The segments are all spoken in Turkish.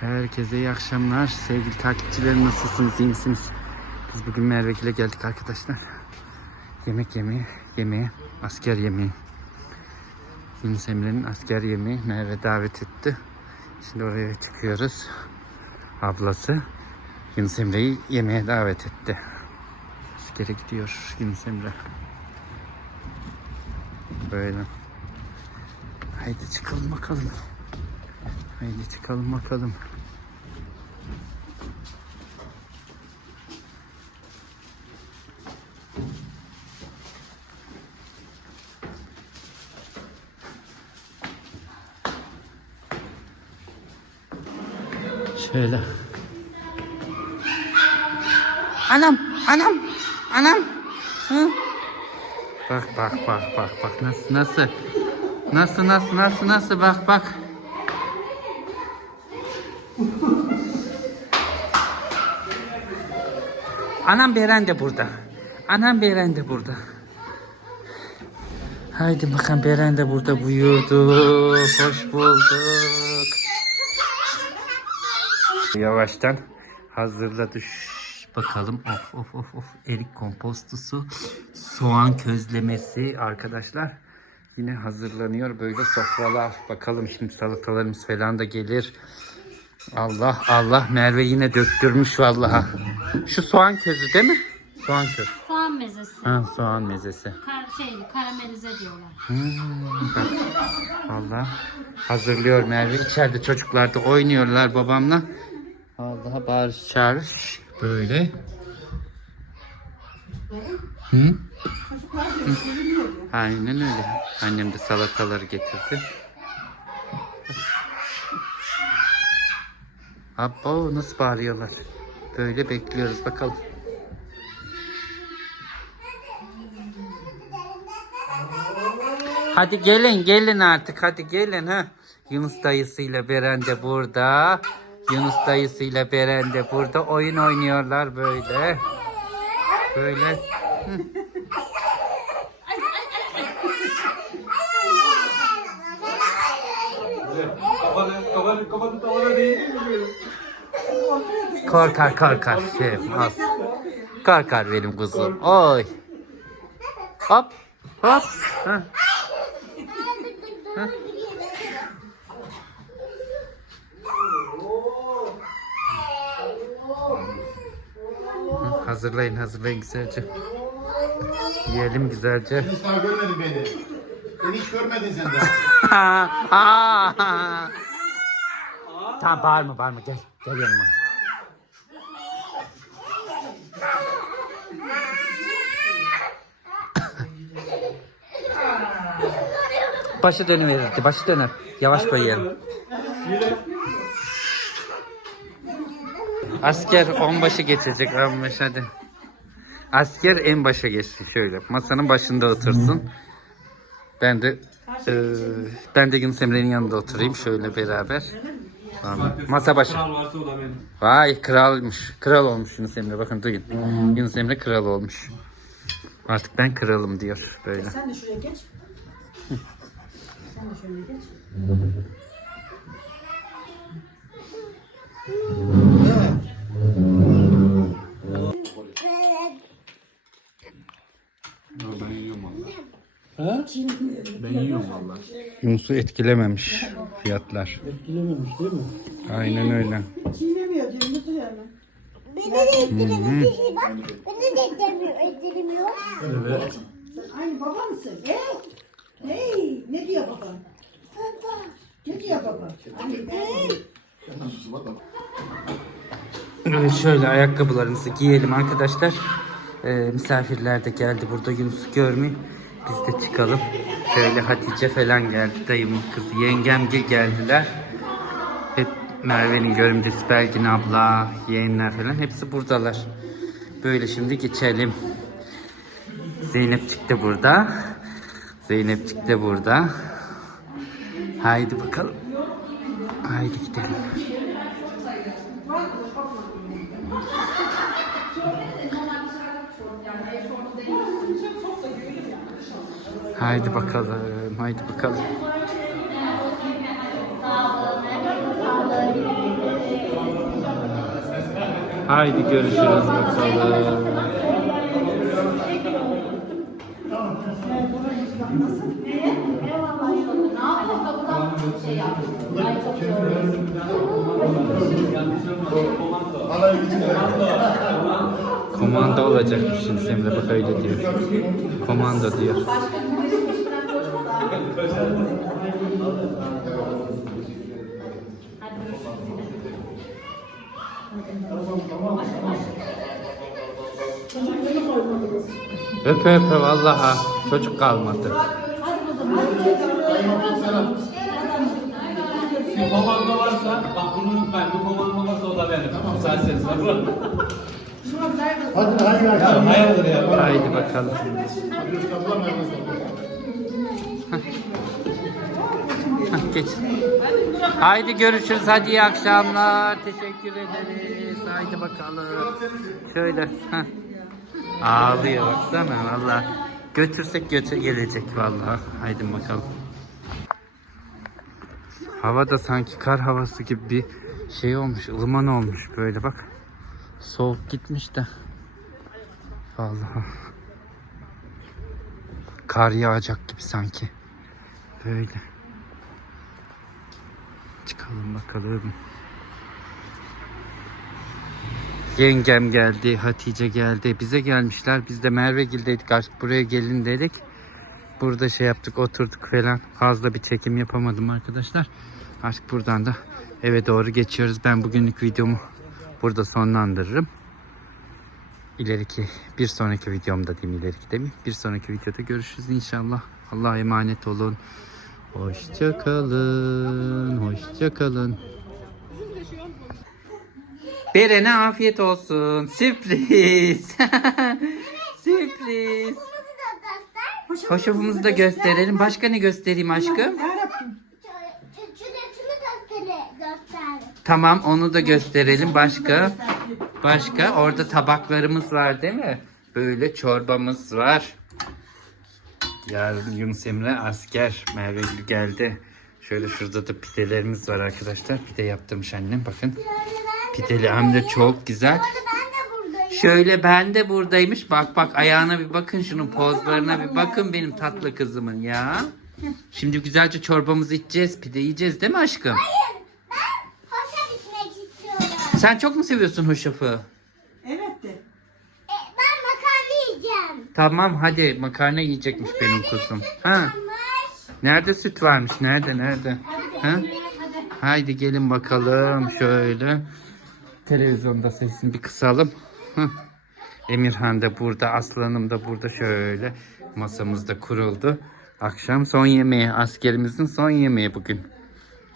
Herkese iyi akşamlar. Sevgili takipçilerim nasılsınız? iyi misiniz? Biz bugün Merve ile geldik arkadaşlar. Yemek yemeye, yemeğe, asker yemeği. Yunus Emre'nin asker yemeği Merve davet etti. Şimdi oraya çıkıyoruz. Ablası Yunus Emre'yi yemeğe davet etti. Askere gidiyor Yunus Emre. Böyle. Haydi çıkalım bakalım. Haydi çıkalım bakalım. Şöyle. Anam, anam, anam. Hı? Bak bak bak bak bak nasıl nasıl nasıl nasıl nasıl nasıl bak bak. Anam Beren de burada. Anam Beren de burada. Haydi bakalım Beren de burada buyurdu. Hoş bulduk. Yavaştan hazırla düş. Bakalım of of of of erik kompostusu, soğan közlemesi arkadaşlar. Yine hazırlanıyor böyle sofralar. Bakalım şimdi salatalarımız falan da gelir. Allah Allah Merve yine döktürmüş vallahi. Şu soğan közü değil mi? Soğan közü. Soğan mezesi. Ha soğan mezesi. Kar, şey karamelize diyorlar. Hmm, bak. Vallahi hazırlıyor Merve. İçeride çocuklar da oynuyorlar babamla. Allah bağırış çağırış. Böyle. Hı? Hı. Aynen öyle. Annem de salataları getirdi. Abo nasıl bağırıyorlar. Böyle bekliyoruz bakalım. Hadi gelin gelin artık hadi gelin ha. Yunus dayısıyla Beren de burada. Yunus dayısıyla Beren de burada oyun oynuyorlar böyle. Böyle. Hı. Kafanı, kafanı, kafanı tavana değil mi? Korkar korkar. Şey, az. Korkar benim kuzum. Oy. Hop. Hop. Ha. Hı, Hazırlayın hazırlayın güzelce. Yiyelim güzelce. Hiç daha görmedin beni. Beni hiç görmedin sen daha. Tamam bağırma bağırma gel. Gel yanıma. Başı dönüverirdi. Başı döner. Yavaş koyalım. Asker onbaşı geçecek. Onbaşı hadi. Asker en başa geçsin şöyle. Masanın başında otursun. Ben de eee, ben de Yunus yanında oturayım şöyle beraber. Tamam. Masa başı. Kral varsa o da benim. Vay kralmış. Kral olmuş Yunus Emre. Bakın duyun. Yunus Emre kral olmuş. Artık ben kralım diyor böyle. Sen de şuraya geç. Sen de şöyle geç. Ben yiyorum valla. Ben yiyorum valla. Yunus'u etkilememiş fiyatlar. Etkilememiş değil mi? Aynen öyle. Çiğnemiyor, duruyor hemen. Beni de bak. Beni de ettiremiyor. Ettiremiyor. Sen aynı baba mısın? Hey! Hey! Ne diyor baba? Ne diyor baba? Ben... Evet şöyle ayakkabılarımızı giyelim arkadaşlar. Ee, misafirler de geldi burada Yunus'u görmeye. Biz de çıkalım. Şöyle Hatice falan geldi. Dayımın kızı. Yengem geldiler. Hep Merve'nin görümcesi Belgin abla, yeğenler falan hepsi buradalar. Böyle şimdi geçelim. Zeynepçik de burada. Zeynepçik de burada. Haydi bakalım. Haydi gidelim. Haydi bakalım, haydi bakalım. Haydi görüşürüz bakalım. Komando olacakmış şimdi Semre bak öyle diyor. Komando diyor. Öpe öpe vallaha çocuk kalmadı. Bir komando varsa, bak bunu ben bir komando varsa o da benim. Tamam. Müsaadeniz var. Hadi hayırlı akşamlar. Hayırdır ya. Haydi bakalım. Geç. Haydi görüşürüz. Hadi iyi akşamlar. Teşekkür ederiz. Haydi bakalım. Şöyle. Ağlıyor baksana valla. Götürsek götür gelecek valla. Haydi bakalım. Hava da sanki kar havası gibi bir şey olmuş. ılıman olmuş böyle bak. Soğuk gitmiş de. Vallahi. Kar yağacak gibi sanki. Böyle. Çıkalım bakalım. Yengem geldi, Hatice geldi. Bize gelmişler. Biz de Mervegil'deydik. Artık buraya gelin dedik. Burada şey yaptık, oturduk falan. Fazla bir çekim yapamadım arkadaşlar. Artık buradan da eve doğru geçiyoruz. Ben bugünlük videomu burada sonlandırırım. İleriki bir sonraki videomda diyeyim ileriki demeyeyim. Bir sonraki videoda görüşürüz inşallah. Allah'a emanet olun. Hoşça kalın. Hoşça kalın. Beren'e afiyet olsun. Sürpriz. Sürpriz. Hoşafımızı da gösterelim. Başka ne göstereyim aşkım? Tamam onu da gösterelim. Başka? Başka? Orada tabaklarımız var değil mi? Böyle çorbamız var. Yarın Yunus Emre asker. Merve Gül geldi. Şöyle şurada da pidelerimiz var arkadaşlar. Pide yaptırmış annem bakın. Pideli hem de çok güzel. Şöyle ben de buradaymış. Bak bak ayağına bir bakın şunun pozlarına bir bakın benim tatlı kızımın ya. Şimdi güzelce çorbamızı içeceğiz. Pide yiyeceğiz değil mi aşkım? Ben hoşa bitmek istiyorum. Sen çok mu seviyorsun hoşafı? Evet de. E, ben makarna yiyeceğim. Tamam hadi makarna yiyecekmiş benim kuzum. Ha, nerede süt varmış? Nerede nerede? Ha? Haydi gelin bakalım şöyle. Televizyonda sesini bir kısalım. Hah. Emirhan da burada, Aslanım da burada şöyle. Masamız da kuruldu. Akşam son yemeği, askerimizin son yemeği bugün.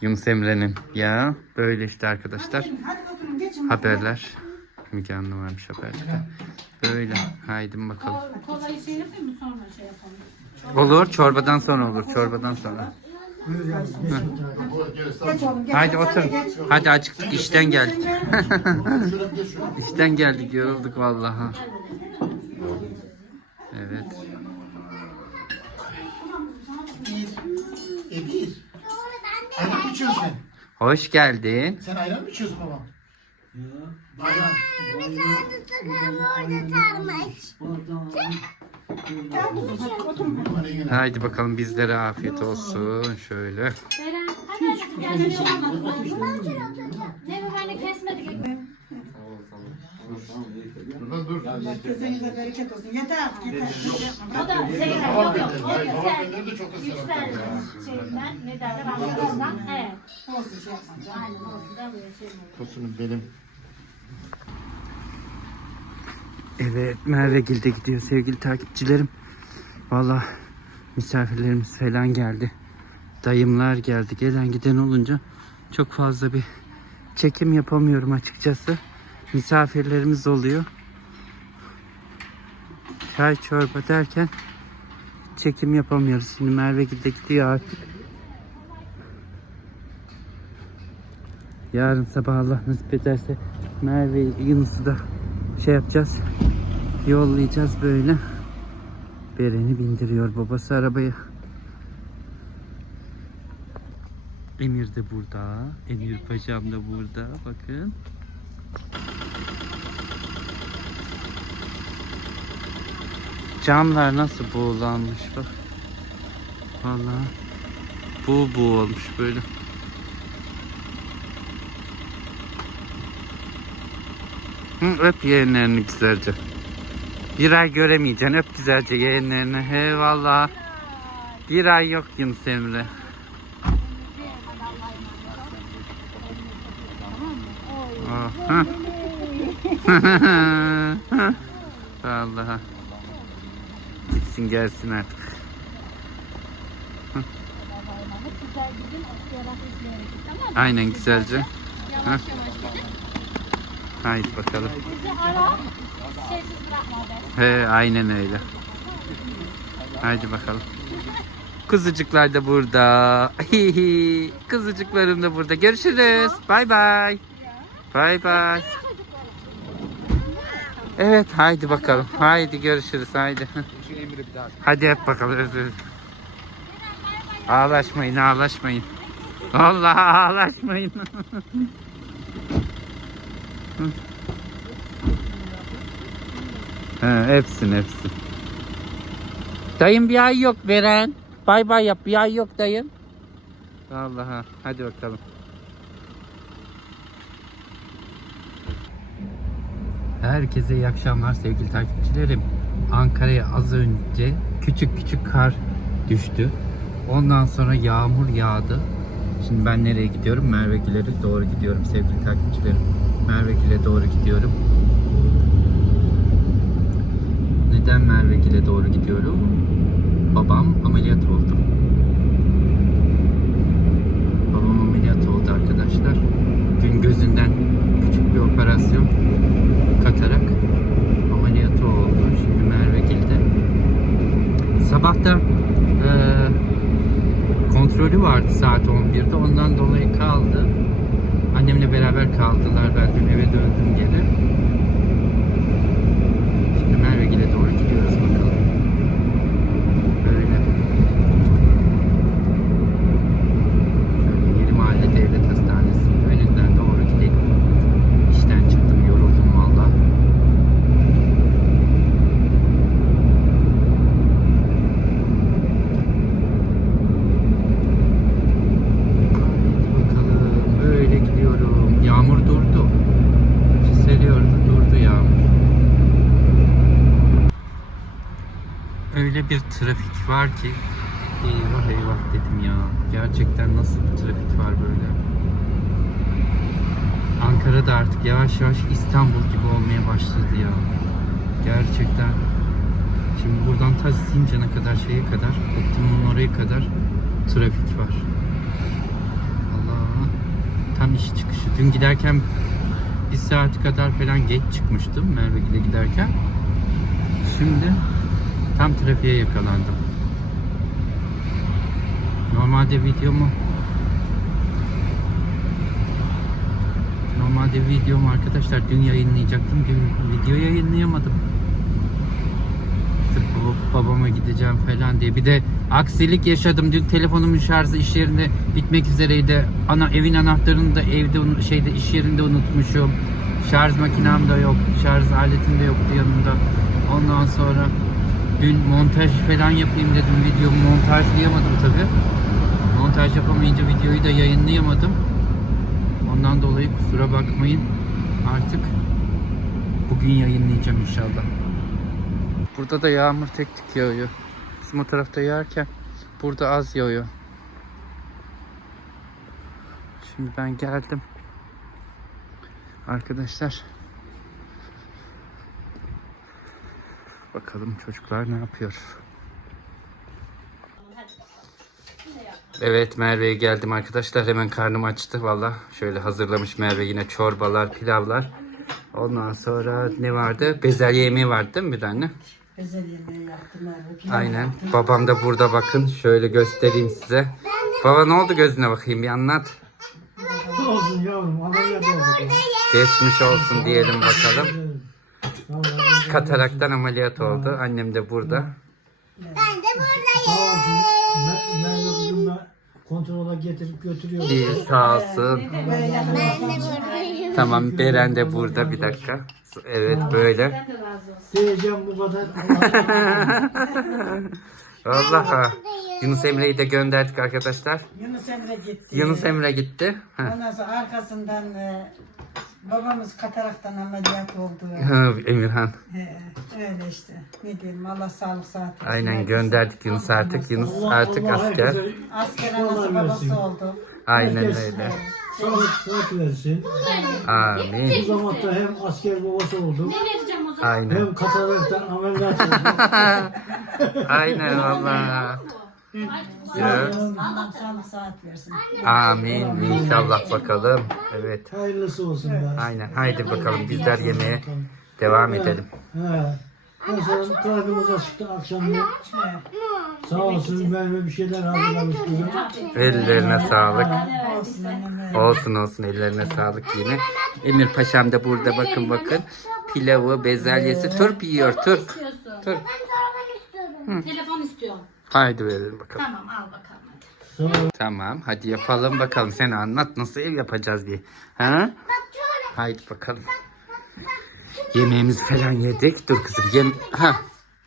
Yunus Emre'nin. Ya böyle işte arkadaşlar. Hadi oturun geçin. Haberler. Müge Anlı varmış haberde. Böyle. Haydi bakalım. Kolayı şey yapayım mı sonra şey yapalım. Olur çorbadan sonra olur çorbadan sonra. Geç oğlum geç. Haydi otur. Hadi açıktık işten geldik. Bir. İşten geldik yorulduk vallahi. Evet. E bir. Ayran mı içiyorsun sen? Hoş geldin. Sen ayran mı içiyorsun babam? Bir tane orada günler. Haydi bakalım bizlere afiyet olsun. Şöyle. Beren Ne bu beni kesmedik. Dur dur. Kesenize bereket olsun. Yeter artık yeter. O da şey Babam yok yok. benden- O Hayır, babam yükseldi. benden de çok ısrar Yükseldi. etti. Şeyinden ne derler Ankara'dan. Evet. Olsun şey yapma canım. Aynen olsun. Ben böyle şey mi? Tosunum benim. Evet Mervegil'de gidiyor sevgili takipçilerim. Valla misafirlerimiz falan geldi. Dayımlar geldi. Gelen giden olunca çok fazla bir çekim yapamıyorum açıkçası. Misafirlerimiz oluyor. Çay çorba derken çekim yapamıyoruz. Şimdi Mervegil'de gidiyor artık. Yarın sabah Allah nasip ederse Merve Yunus'u da şey yapacağız yollayacağız böyle. Beren'i bindiriyor babası arabaya. Emir de burada. Emir paşam da burada. Bakın. Camlar nasıl boğulanmış bak. Vallahi bu bu olmuş böyle. Hı, öp yerlerini güzelce. Bir ay göremeyeceksin. Öp güzelce yeğenlerini. He vallahi. Bir ay yok Yunus Emre. Oh. Vallahi. Gitsin gelsin artık. Aynen güzelce. Yavaş yavaş gidin. Haydi bakalım. Bizi ara. Şeysiz bırakma be. He aynen öyle. Haydi bakalım. Kızıcıklar da burada. Kızıcıklarım da burada. Görüşürüz. Bay bay. Bay bay. Evet haydi bakalım. Haydi görüşürüz haydi. Hadi hep bakalım. özür. Ağlaşmayın ağlaşmayın. Vallahi ağlaşmayın. He, hepsin hepsin. Dayım bir ay yok veren. Bay bay yap bir ay yok dayım. Vallahi hadi bakalım. Herkese iyi akşamlar sevgili takipçilerim. Ankara'ya az önce küçük küçük kar düştü. Ondan sonra yağmur yağdı. Şimdi ben nereye gidiyorum? Mervegilere doğru gidiyorum sevgili takipçilerim. Mervegil'e doğru gidiyorum. Neden Mervegil'e doğru gidiyorum? Babam ameliyat oldu. Babam ameliyat oldu arkadaşlar. Gün gözünden küçük bir operasyon katarak ameliyatı oldu. Şimdi Mervegil'de. Sabahta eee, kontrolü vardı saat 11'de. Ondan dolayı kaldı. Annemle beraber kaldılar. Ben dün eve döndüm gene. Şimdi Mervegil'e doğru gidiyoruz bakalım. Böyle. Şöyle Yeni Mahalle Devlet Hastanesi'nin önünden doğru gidelim. İşten çıktım yoruldum valla. Haydi bakalım böyle gidiyorum. Yağmur durdu. Çiseliyordu durdu yağmur. Öyle bir trafik var ki eyvah eyvah dedim ya. Gerçekten nasıl bir trafik var böyle. Ankara'da artık yavaş yavaş İstanbul gibi olmaya başladı ya. Gerçekten. Şimdi buradan ta Sincan'a kadar şeye kadar, Optimum'un oraya kadar trafik var. Allah. Tam iş çıkışı. Dün giderken bir saat kadar falan geç çıkmıştım Merve'ye giderken. Şimdi tam trafiğe yakalandım. Normalde videomu Normalde videomu arkadaşlar dün yayınlayacaktım. Dün video yayınlayamadım. Babama gideceğim falan diye. Bir de aksilik yaşadım. Dün telefonumun şarjı iş yerinde bitmek üzereydi. Ana evin anahtarını da evde şeyde iş yerinde unutmuşum. Şarj makinem de yok. Şarj aletim de yoktu yanımda. Ondan sonra dün montaj falan yapayım dedim. Videomu montajlayamadım tabi. Montaj yapamayınca videoyu da yayınlayamadım. Ondan dolayı kusura bakmayın. Artık bugün yayınlayacağım inşallah. Burada da yağmur tek tek yağıyor. Bizim o tarafta yağarken burada az yağıyor. Şimdi ben geldim. Arkadaşlar. Bakalım çocuklar ne yapıyor. Evet Merve'ye geldim arkadaşlar. Hemen karnım açtı valla. Şöyle hazırlamış Merve yine çorbalar, pilavlar. Ondan sonra ne vardı? Bezelye yemeği vardı değil mi bir tane? Özel yemeği yaptım abi. Aynen. Babam da burada bakın. Şöyle göstereyim size. Baba ne oldu gözüne bakayım bir anlat. olsun yavrum. Geçmiş olsun diyelim bakalım. Kataraktan ameliyat oldu. Annem de burada. Ben de buradayım. kızım da kontrola getirip götürüyor. İyi sağ olsun. Ben de buradayım. Tamam Beren de burada bir dakika. Evet böyle. Ben. Diyeceğim bu kadar. Allah Yunus Emre'yi de gönderdik arkadaşlar. Yunus Emre gitti. Yunus Emre gitti. Heh. Ondan sonra arkasından e, babamız kataraktan ameliyat oldu. Ha, Emirhan. He, öyle işte. Ne diyelim Allah sağlık saat. Aynen gönderdik Yunus artık. Yunus Allah- artık Allah asker. herkese Asker anası babası oldu. Aynen herkes öyle. Sağlık sıhhat versin. Amin. Bu zamanda hem asker babası oldu. Ne vereceğim o zaman? Aynen. Hem kataraktan ameliyat oldu. Aynen valla. Ya. Allah sağlık saat versin. Amin. İnşallah bakalım. Evet. Hayırlısı olsun be. Aynen. Haydi bakalım bizler yemeğe devam edelim. He. En son karnımıza çıktı akşamleyin. Sağ olsun benimle bir şeyler hazırlamış kızım. Ellerine sağlık. Olsun. Olsun olsun ellerine sağlık yine. Emir Paşam da burada bakın bakın. Pilavı, bezelyesi, turp yiyor turp. İstiyorsun. Turp. Ben. Telefon istiyorum. Haydi verelim bakalım. Tamam al bakalım hadi. Tamam hadi yapalım bakalım. Sen anlat nasıl ev yapacağız diye. Ha? Haydi bakalım. Yemeğimizi falan yedik. Dur kızım yem ha.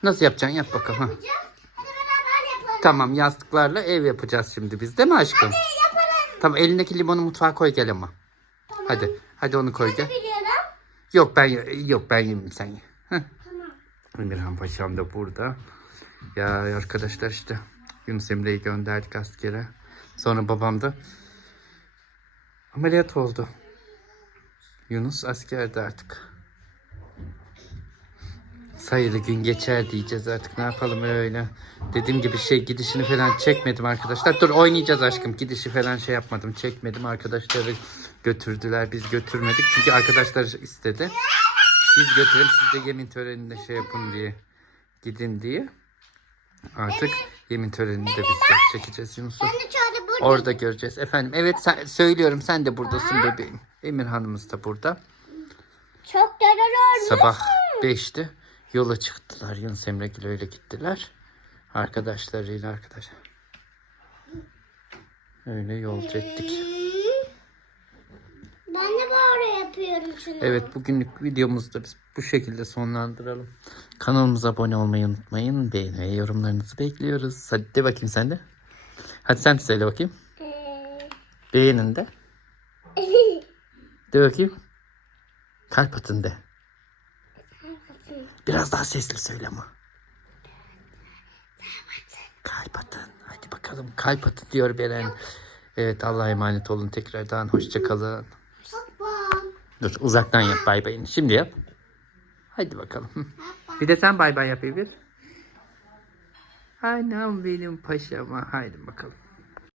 Nasıl yapacaksın yap bakalım ha. Hadi beraber yapalım. Tamam yastıklarla ev yapacağız şimdi biz değil mi aşkım? Tamam elindeki limonu mutfağa koy gel ama. Hadi. Hadi onu koy gel. Yok ben yok ben yemeyeyim sen ye. Heh. Emirhan Paşam da burada. Ya arkadaşlar işte Yunus Emre'yi gönderdik askere. Sonra babam da ameliyat oldu. Yunus askerde artık. Sayılı gün geçer diyeceğiz artık ne yapalım öyle. Dediğim gibi şey gidişini falan çekmedim arkadaşlar. Dur oynayacağız aşkım. Gidişi falan şey yapmadım çekmedim. Arkadaşları götürdüler biz götürmedik. Çünkü arkadaşlar istedi. Biz götürelim siz de yemin töreninde şey yapın diye. Gidin diye. Artık yemin töreninde biz çekeceğiz Yunus'u. Ben de çorba burada. Orada göreceğiz. Efendim evet sen, söylüyorum sen de buradasın bebeğim. Emir Hanımız da burada. Çok terör olmuş. Sabah 5'te yola çıktılar. Yunus Emregil öyle gittiler. Arkadaşlarıyla arkadaşlar. Öyle yolcu ettik. Ben de böyle yapıyorum şunu. Evet bugünlük videomuzu da biz bu şekilde sonlandıralım. Kanalımıza abone olmayı unutmayın. Beğeni ve yorumlarınızı bekliyoruz. Hadi de bakayım sen de. Hadi sen de söyle bakayım. Ee, Beğenin de. De bakayım. Kalp atın de. Biraz daha sesli söyle ama. Kalp atın. Hadi bakalım. Kalp atın diyor Beren. Evet Allah'a emanet olun tekrardan. Hoşçakalın. Dur uzaktan yap bay bayını. Şimdi yap. Hadi bakalım. Bir de sen bay bay yap bir. Anam benim paşama. Haydi bakalım.